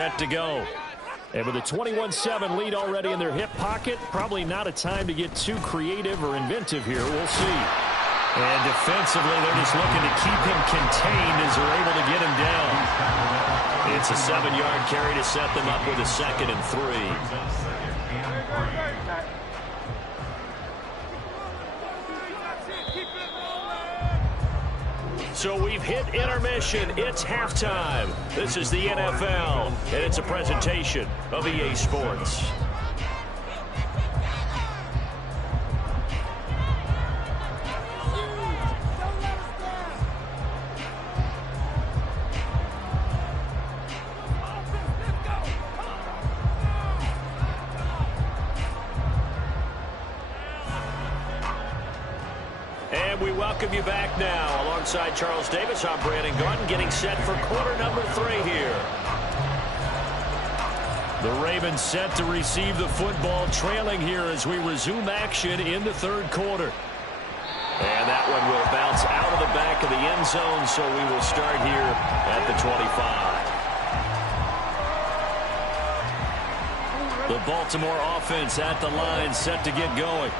Set to go. And with a 21-7 lead already in their hip pocket, probably not a time to get too creative or inventive here. We'll see. And defensively, they're just looking to keep him contained as they're able to get him down. It's a 7-yard carry to set them up with a 2nd and 3. So we've hit intermission. It's halftime. This is the NFL, and it's a presentation of EA Sports. We welcome you back now. Alongside Charles Davis, I'm Brandon Gaudin, getting set for quarter number 3 here. The Ravens set to receive the football, trailing here as we resume action in the 3rd quarter. And that one will bounce out of the back of the end zone, so we will start here at the 25. The Baltimore offense at the line, set to get going.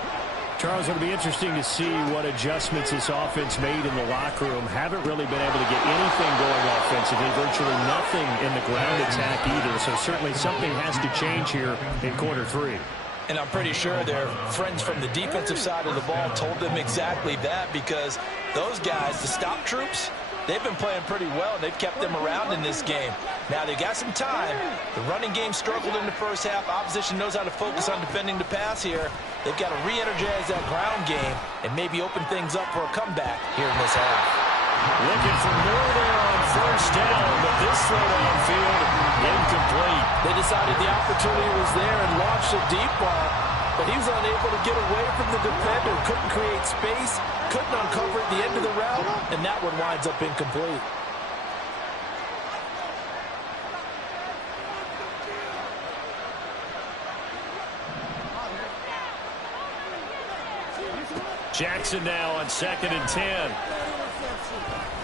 Charles, it'll be interesting to see what adjustments this offense made in the locker room. Haven't really been able to get anything going offensively, virtually nothing in the ground attack either. So certainly something has to change here in quarter 3. And I'm pretty sure their friends from the defensive side of the ball told them exactly that, because those guys, the stop troops, they've been playing pretty well, and they've kept them around in this game. Now, they've got some time. The running game struggled in the first half. Opposition knows how to focus on defending the pass here. They've got to re-energize that ground game and maybe open things up for a comeback here in this half. Looking for more there on 1st down, but this throw downfield, incomplete. They decided the opportunity was there and launched a deep ball, but he was unable to get away from the defender, couldn't create space, couldn't uncover at the end of the route, and that one winds up incomplete. Jackson now on 2nd and 10.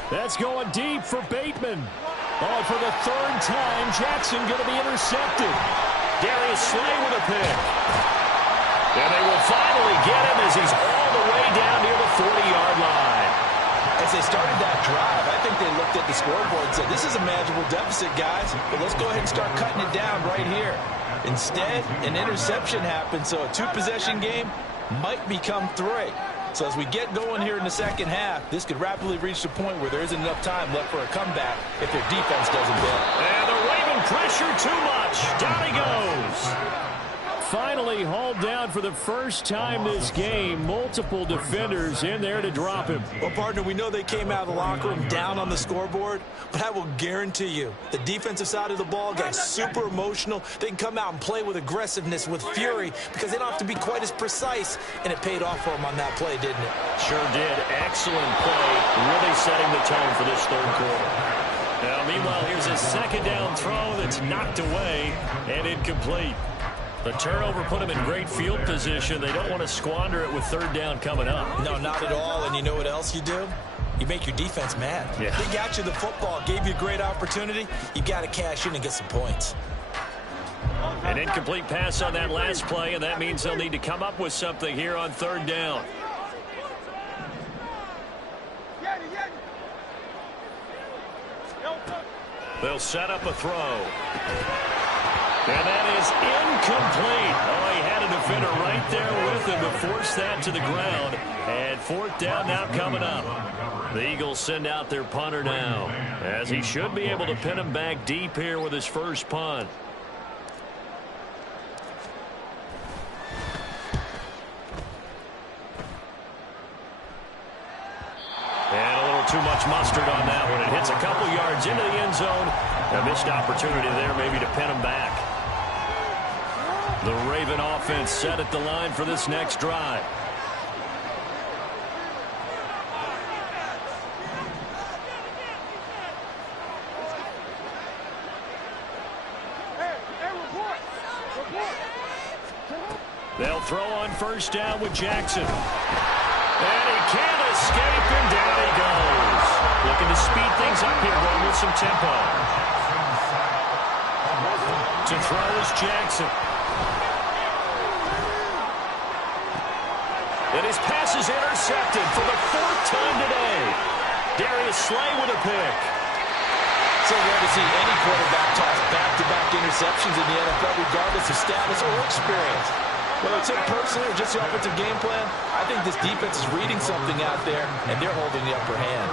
That's going deep for Bateman. Oh, for the 3rd time, Jackson going to be intercepted. Darius Slay with a pick. And they will finally get him as he's all the way down near the 40-yard line. As they started that drive, I think they looked at the scoreboard and said, this is a manageable deficit, guys, but let's go ahead and start cutting it down right here. Instead, an interception happened, so a 2-possession game might become 3. So as we get going here in the 2nd half, this could rapidly reach the point where there isn't enough time left for a comeback if their defense doesn't bail. And the Raven pressure too much. Down he goes. Finally hauled down for the first time this game. Multiple defenders in there to drop him. Well, partner, we know they came out of the locker room down on the scoreboard, but I will guarantee you the defensive side of the ball got super emotional. They can come out and play with aggressiveness, with fury, because they don't have to be quite as precise, and it paid off for them on that play, didn't it? Sure did. Excellent play, really setting the tone for this 3rd quarter. Now, meanwhile, here's a 2nd down throw that's knocked away and incomplete. The turnover put them in great field position. They don't want to squander it with 3rd down coming up. No, not at all. And you know what else you do? You make your defense mad. Yeah. They got you the football, gave you a great opportunity. You got to cash in and get some points. An incomplete pass on that last play, and that means they'll need to come up with something here on 3rd down. They'll set up a throw. And that is incomplete. Oh, he had a defender right there with him to force that to the ground. And 4th down now coming up. The Eagles send out their punter now, as he should be able to pin him back deep here with his first punt. And a little too much mustard on that one. It hits a couple yards into the end zone. A missed opportunity there maybe to pin him back. The Raven offense set at the line for this next drive. They'll throw on 1st down with Jackson. And he can't escape, and down he goes. Looking to speed things up here, going with some tempo. To throw is Jackson. And his pass is intercepted for the 4th time today. Darius Slay with a pick. So rare to see any quarterback toss back-to-back interceptions in the NFL, regardless of status or experience. Whether it's him personally or just the offensive game plan, I think this defense is reading something out there, and they're holding the upper hand.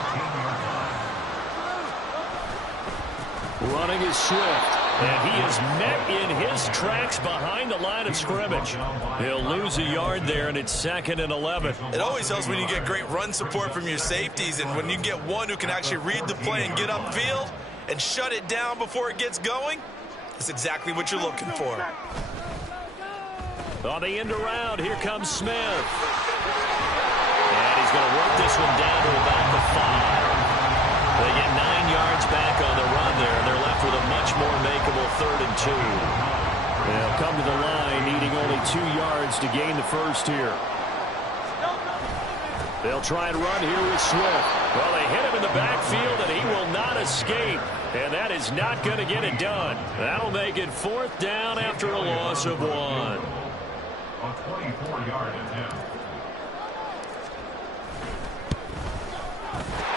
Running is Swift. And he is met in his tracks behind the line of scrimmage. He'll lose a yard there, and it's 2nd and 11. It always helps when you get great run support from your safeties, and when you get one who can actually read the play and get upfield and shut it down before it gets going, that's exactly what you're looking for. On the end around, here comes Smith. And he's going to work this one down to about the 5. They get 9 yards back on the run there, and they're left with a much more makeable 3rd and 2. They'll come to the line needing only 2 yards to gain the first here. They'll try and run here with Swift. Well, they hit him in the backfield, and he will not escape. And that is not going to get it done. That'll make it 4th down after a loss of 1. A 24-yard attempt.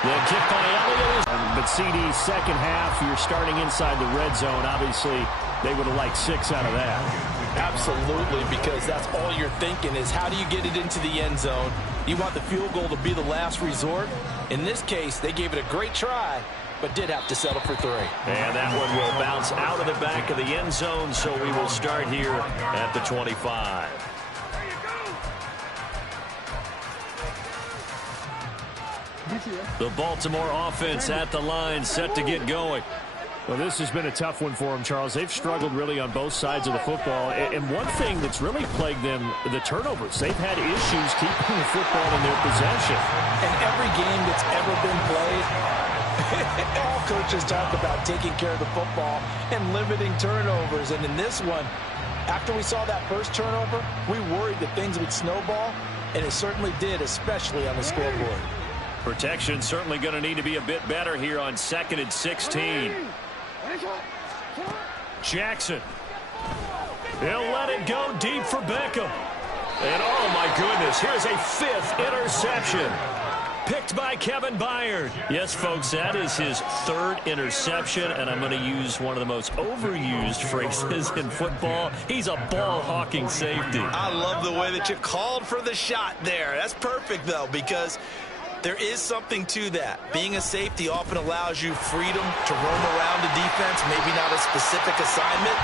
The kick by Elliott. But CD's second half, you're starting inside the red zone. Obviously, they would have liked 6 out of that. Absolutely, because that's all you're thinking is how do you get it into the end zone? You want the field goal to be the last resort. In this case, they gave it a great try, but did have to settle for 3. And that one will bounce out of the back of the end zone, so we will start here at the 25. The Baltimore offense at the line, set to get going. Well, this has been a tough one for them, Charles. They've struggled really on both sides of the football. And one thing that's really plagued them, the turnovers. They've had issues keeping the football in their possession. In every game that's ever been played, all coaches talk about taking care of the football and limiting turnovers. And in this one, after we saw that first turnover, we worried that things would snowball, and it certainly did, especially on the scoreboard. Protection certainly going to need to be a bit better here on 2nd and 16. Jackson. He'll let it go deep for Beckham. And oh my goodness, here's a 5th interception. Picked by Kevin Byard. Yes, folks, that is his 3rd interception, and I'm going to use one of the most overused phrases in football. He's a ball-hawking safety. I love the way that you called for the shot there. That's perfect, though, because there is something to that. Being a safety often allows you freedom to roam around the defense, maybe not a specific assignment.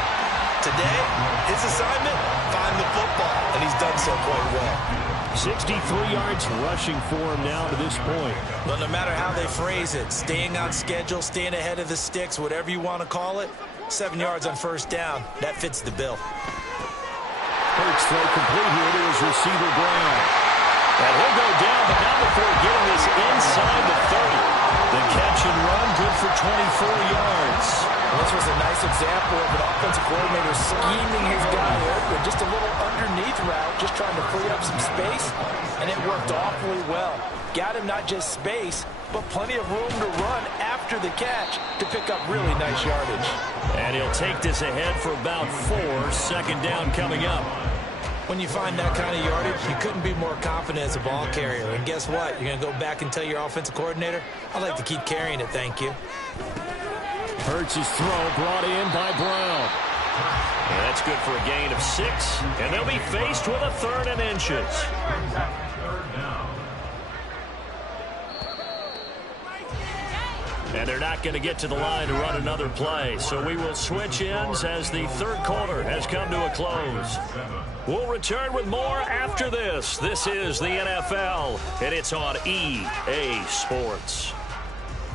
Today, his assignment, find the football, and he's done so quite well. 63 yards rushing for him now to this point. But no matter how they phrase it, staying on schedule, staying ahead of the sticks, whatever you want to call it, 7 yards on 1st down, that fits the bill. Hurts throw complete here to his receiver Brown. And he'll go down, but not before getting this inside the 30. The catch and run, good for 24 yards. And this was a nice example of an offensive coordinator scheming his guy open. Just a little underneath route, just trying to free up some space, and it worked awfully well. Got him not just space, but plenty of room to run after the catch to pick up really nice yardage. And he'll take this ahead for about 4. 2nd down coming up. When you find that kind of yardage, you couldn't be more confident as a ball carrier. And guess what? You're going to go back and tell your offensive coordinator, I'd like to keep carrying it, thank you. Hurts' throw brought in by Brown. And that's good for a gain of 6. And they'll be faced with a 3rd and inches. And they're not going to get to the line to run another play. So we will switch ends as the 3rd quarter has come to a close. We'll return with more after this. This is the NFL, and it's on EA Sports.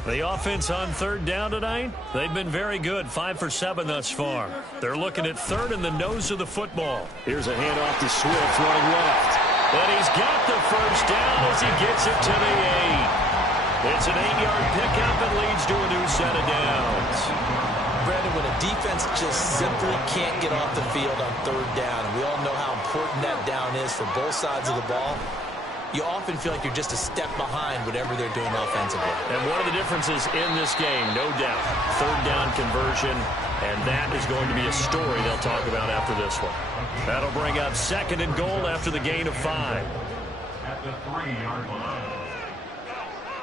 The offense on 3rd down tonight, they've been very good, 5 for 7 thus far. They're looking at 3rd in the nose of the football. Here's a handoff to Swift running left. And he's got the 1st down as he gets it to the 8. It's an 8-yard pickup and leads to a new set of downs. Brandon, when a defense just simply can't get off the field on 3rd down, and we all know how important that down is for both sides of the ball, you often feel like you're just a step behind whatever they're doing offensively. And one of the differences in this game, no doubt, third down conversion, and that is going to be a story they'll talk about after this one. That'll bring up 2nd and goal after the gain of 5. At the 3-yard line.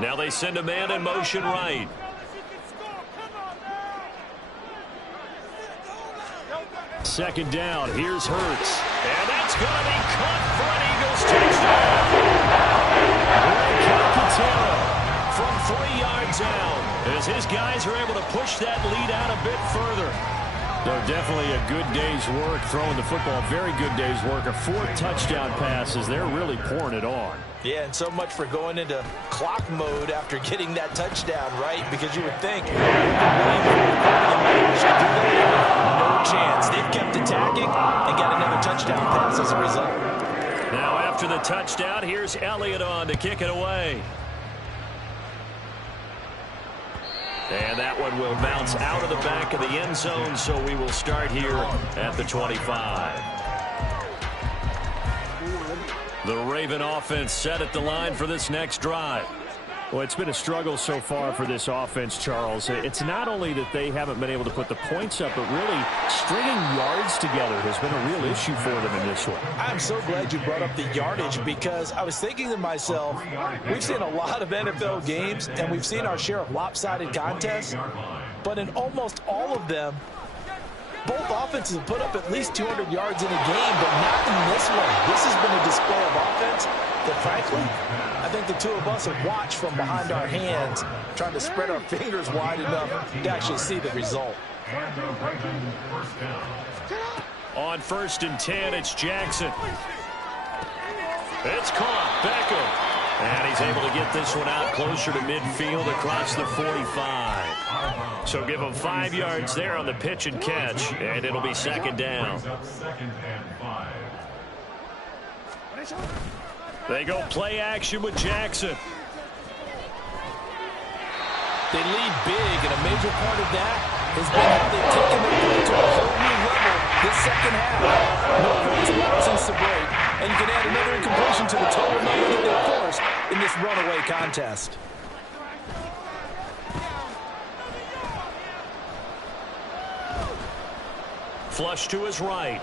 Now they send a man in motion right. Second down, here's Hurts. And that's going to be caught for an Eagles touchdown. From 3 yards out, as his guys are able to push that lead out a bit further. So definitely a good day's work throwing the football. Very good day's work. A 4 touchdown passes. They're really pouring it on. Yeah, and so much for going into clock mode after getting that touchdown, right? Because you would think, no chance. They've kept attacking and got another touchdown pass as a result. Now after the touchdown, here's Elliott on to kick it away. And that one will bounce out of the back of the end zone, so we will start here at the 25. The Raven offense set at the line for this next drive. Well, it's been a struggle so far for this offense, Charles. It's not only that they haven't been able to put the points up, but really stringing yards together has been a real issue for them in this one. I'm so glad you brought up the yardage, because I was thinking to myself, we've seen a lot of NFL games, and we've seen our share of lopsided contests, but in almost all of them, both offenses have put up at least 200 yards in a game, but not in this one. This has been a display of offense that, frankly, I think the two of us have watched from behind our hands, trying to spread our fingers wide enough to actually see the result. On 1st and 10, it's Jackson. It's caught. Beckham. And he's able to get this one out closer to midfield across the 45. So give him 5 yards there on the pitch and catch, and it'll be 2nd down. They go play action with Jackson. They lead big, and a major part of that has been how they've taken the play to a whole new level this second half. No points allowed since the break, and you can add another incompletion to the total number that they forced in this runaway contest. Flush to his right.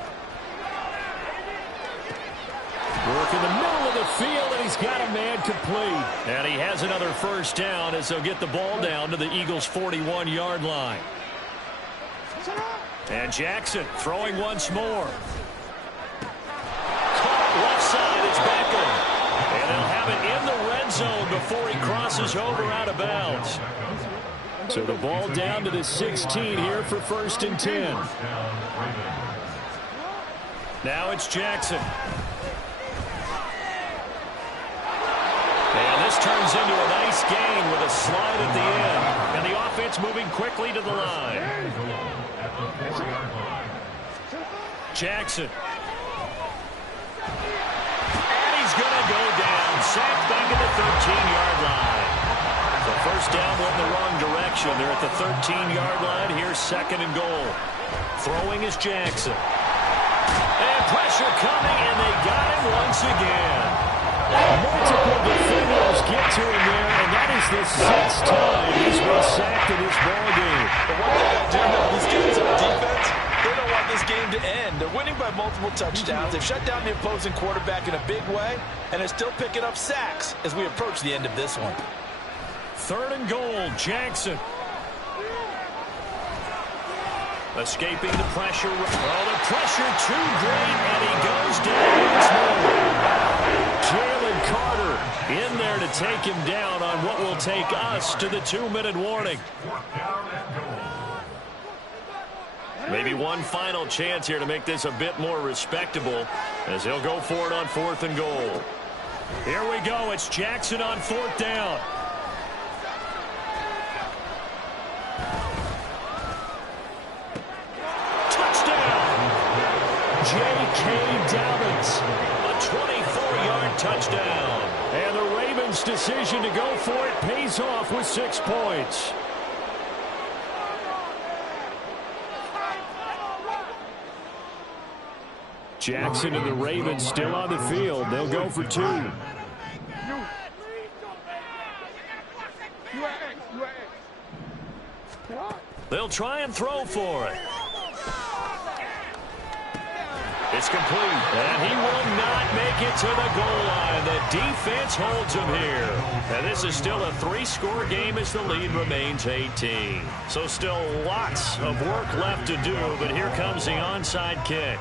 Work in the middle of the field, and he's got a man complete. And he has another 1st down as they'll get the ball down to the Eagles' 41-yard line. And Jackson throwing once more. Caught left side, it's Beckham. And they'll have it in the red zone before he crosses over out of bounds. So the ball down to the 16 here for 1st and 10. Now it's Jackson. And this turns into a nice gain with a slide at the end. And the offense moving quickly to the line. Jackson. And he's going to go down. Sacked back at the 13-yard line. The 1st down went in the wrong direction. They're at the 13-yard line. Here's 2nd and goal. Throwing is Jackson. And pressure coming, and they got him once again. Multiple defenders get to him there, and that is the 6th time he's been sacked in this ballgame. But one thing I do know, these guys on defense, they don't want this game to end. They're winning by multiple touchdowns. They've shut down the opposing quarterback in a big way, and they're still picking up sacks as we approach the end of this one. 3rd and goal, Jackson. Escaping the pressure. Oh, the pressure too great, and he goes down once more. Jalen Carter in there to take him down on what will take us to the 2-minute warning. Maybe one final chance here to make this a bit more respectable as he'll go for it on 4th and goal. Here we go. It's Jackson on 4th down. J.K. Dobbins, a 24-yard touchdown. And the Ravens' decision to go for it pays off with 6 points. Jackson and the Ravens still on the field. They'll go for 2. They'll try and throw for it. It's complete, and he will not make it to the goal line. The defense holds him here. And this is still a 3-score game as the lead remains 18. So still lots of work left to do, but here comes the onside kick.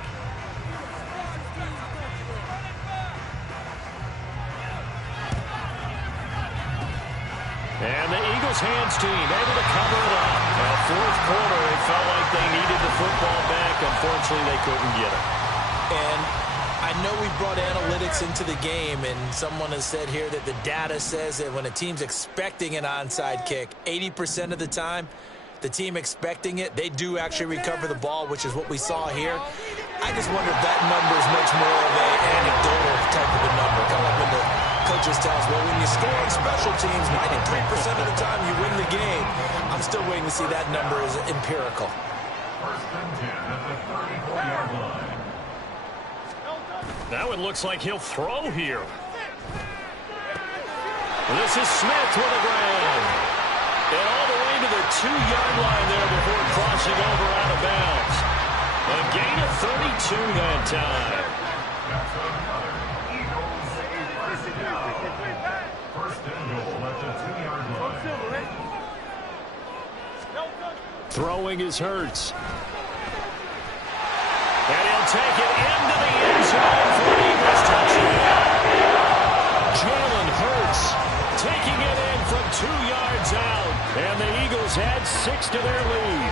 And the Eagles hands team able to cover it up. Now, fourth quarter, it felt like they needed the football back. Unfortunately, they couldn't get it. And I know we brought analytics into the game, and someone has said here that the data says that when a team's expecting an onside kick, 80% of the time, the team expecting it, they do actually recover the ball, which is what we saw here. I just wonder if that number is much more of an anecdotal type of a number. Kind of like when the coaches tell us, well, when you score on special teams, 93% of the time you win the game. I'm still waiting to see that number is empirical. First and 10 at the 34-yard line. Now it looks like he'll throw here. This is Smith with the ground. And all the way to the 2-yard line there before crossing over out of bounds. A gain of 32 that time. That's another Eagles first down. First and goal at the 2-yard line. Throwing is Hurts. And he'll take it into the end zone for an Eagles touchdown. Jalen Hurts taking it in from 2 yards out. And the Eagles add 6 to their lead.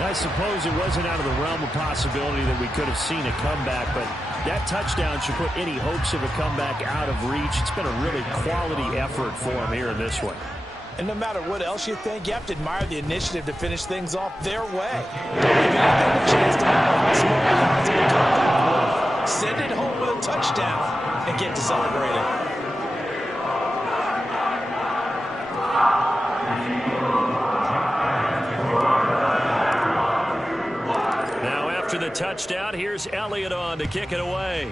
I suppose it wasn't out of the realm of possibility that we could have seen a comeback, but that touchdown should put any hopes of a comeback out of reach. It's been a really quality effort for him here in this one. And no matter what else you think, you have to admire the initiative to finish things off their way. If you have a chance to have a small positive comeback, send it home with a touchdown and get to celebrating. Now after the touchdown, here's Elliott on to kick it away.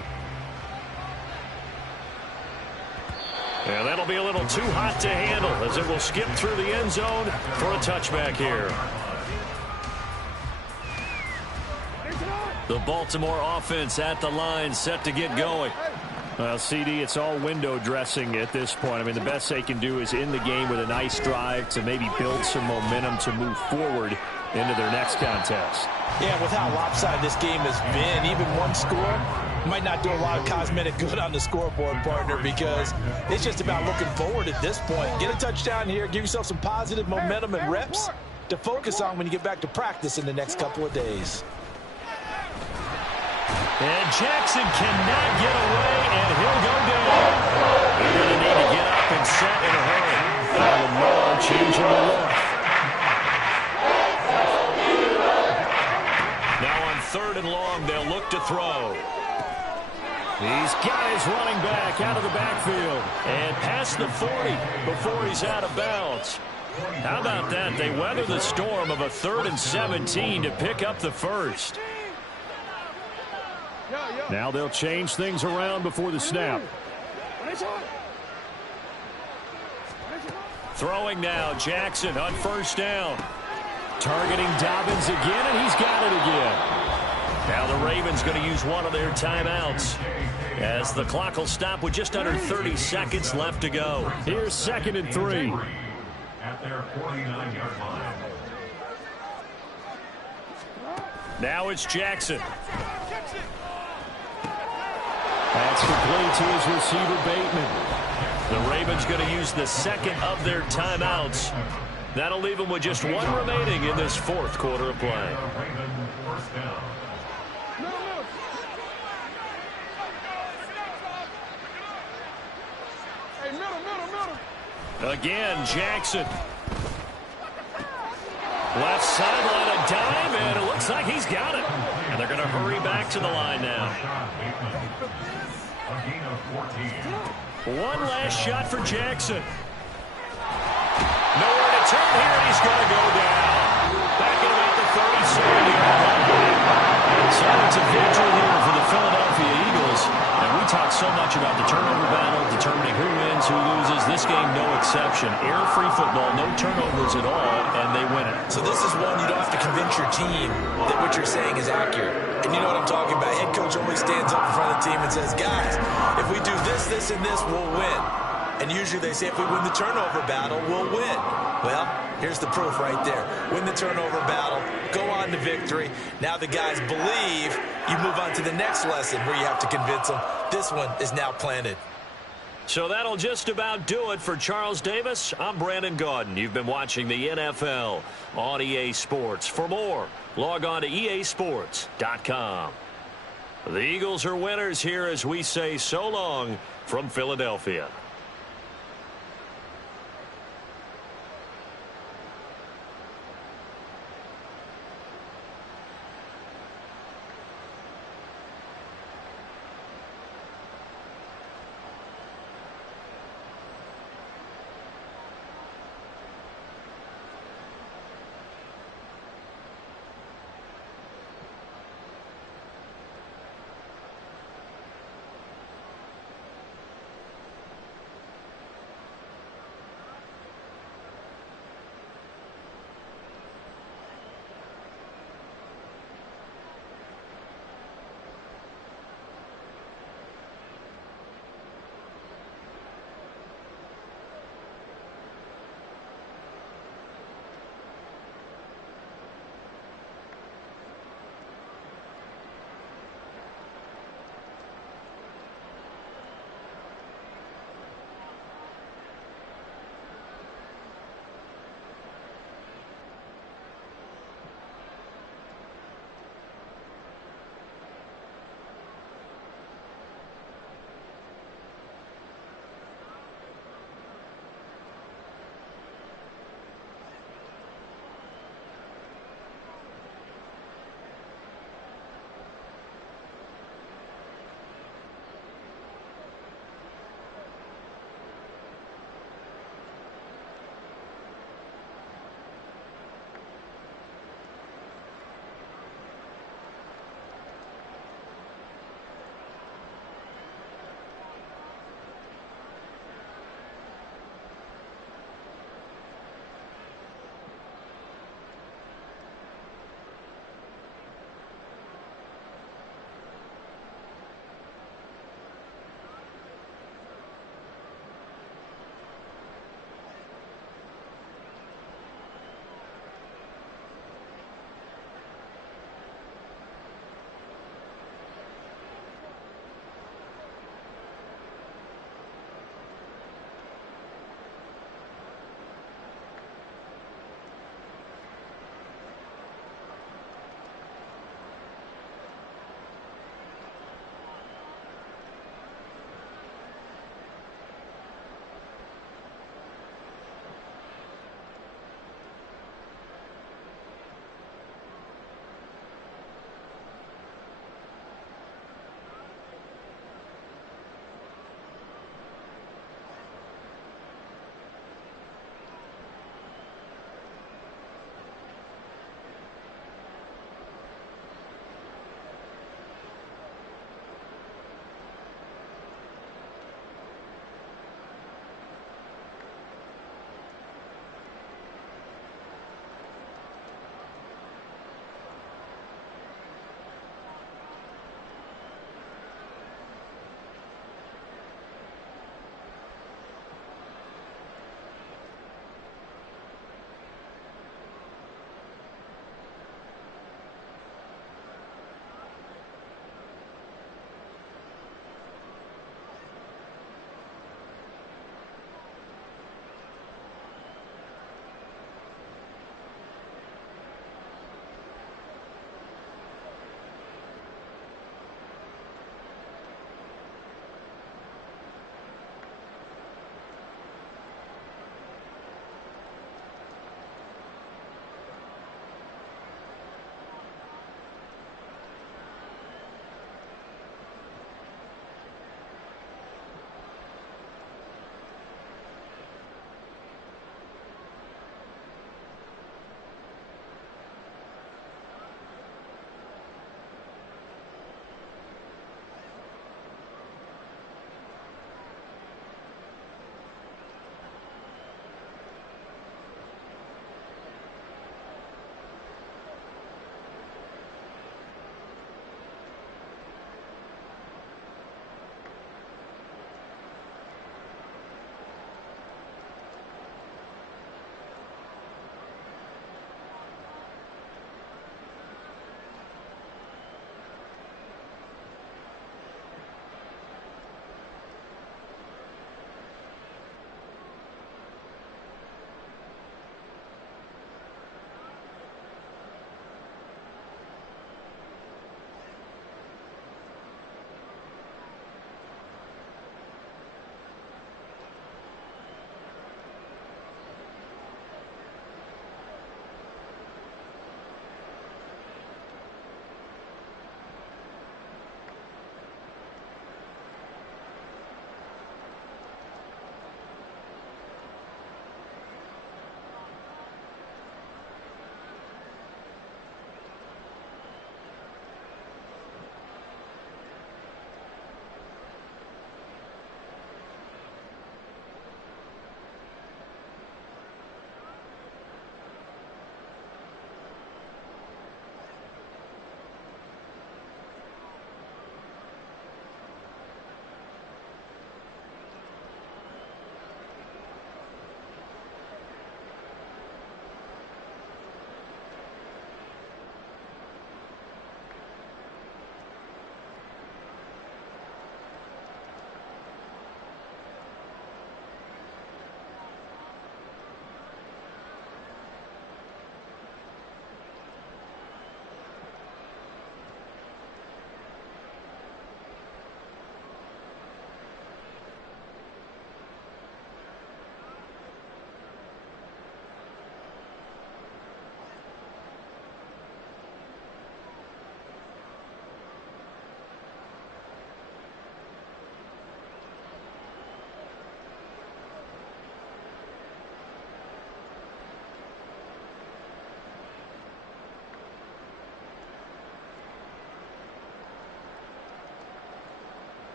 And that'll be a little too hot to handle as it will skip through the end zone for a touchback here. The Baltimore offense at the line set to get going. Well, CD, it's all window dressing at this point. I mean, the best they can do is end the game with a nice drive to maybe build some momentum to move forward into their next contest. Yeah, with how lopsided this game has been, even one score might not do a lot of cosmetic good on the scoreboard, partner, because it's just about looking forward at this point. Get a touchdown here, give yourself some positive momentum and reps to focus on when you get back to practice in the next couple of days. And Jackson cannot get away, and he'll go down. They're going to need to get up and set in a hurry. Lamar changing the look. Now on 3rd and long, they'll look to throw. These guys running back out of the backfield and past the 40 before he's out of bounds. How about that? They weather the storm of a 3rd and 17 to pick up the first. Now they'll change things around before the snap. Throwing now, Jackson on 1st down. Targeting Dobbins again, and he's got it again. Now the Ravens going to use one of their timeouts as the clock will stop with just under 30 seconds left to go. Here's 2nd and 3. At their 49-yard line. Now it's Jackson. That's complete to his receiver, Bateman. The Ravens going to use the 2nd of their timeouts. That'll leave them with just 1 remaining in this 4th quarter of play. First down. Again, Jackson. Left sideline, a dime, and it looks like he's got it. And they're going to hurry back to the line now. A gain of 14. One last shot for Jackson. Nowhere to turn here, and he's going to go down. Back at about the 37-yard line. So it's a victory here for the Philadelphia Eagles. And we talk so much about the turnover battle, determining who wins, who loses. This game, no exception. interception. Air-free football, no turnovers at all, and they win it. So this is one you don't have to convince your team that what you're saying is accurate. And you know what I'm talking about. Head coach always stands up in front of the team and says, guys, if we do this, this, and this, we'll win. And usually they say if we win the turnover battle, we'll win. Well, here's the proof right there. Win the turnover battle, go on to victory. Now the guys believe. You move on to the next lesson where you have to convince them. This one is now planted. So that'll just about do it for Charles Davis. I'm Brandon Gaudin. You've been watching the NFL on EA Sports. For more, log on to easports.com. The Eagles are winners here as we say so long from Philadelphia.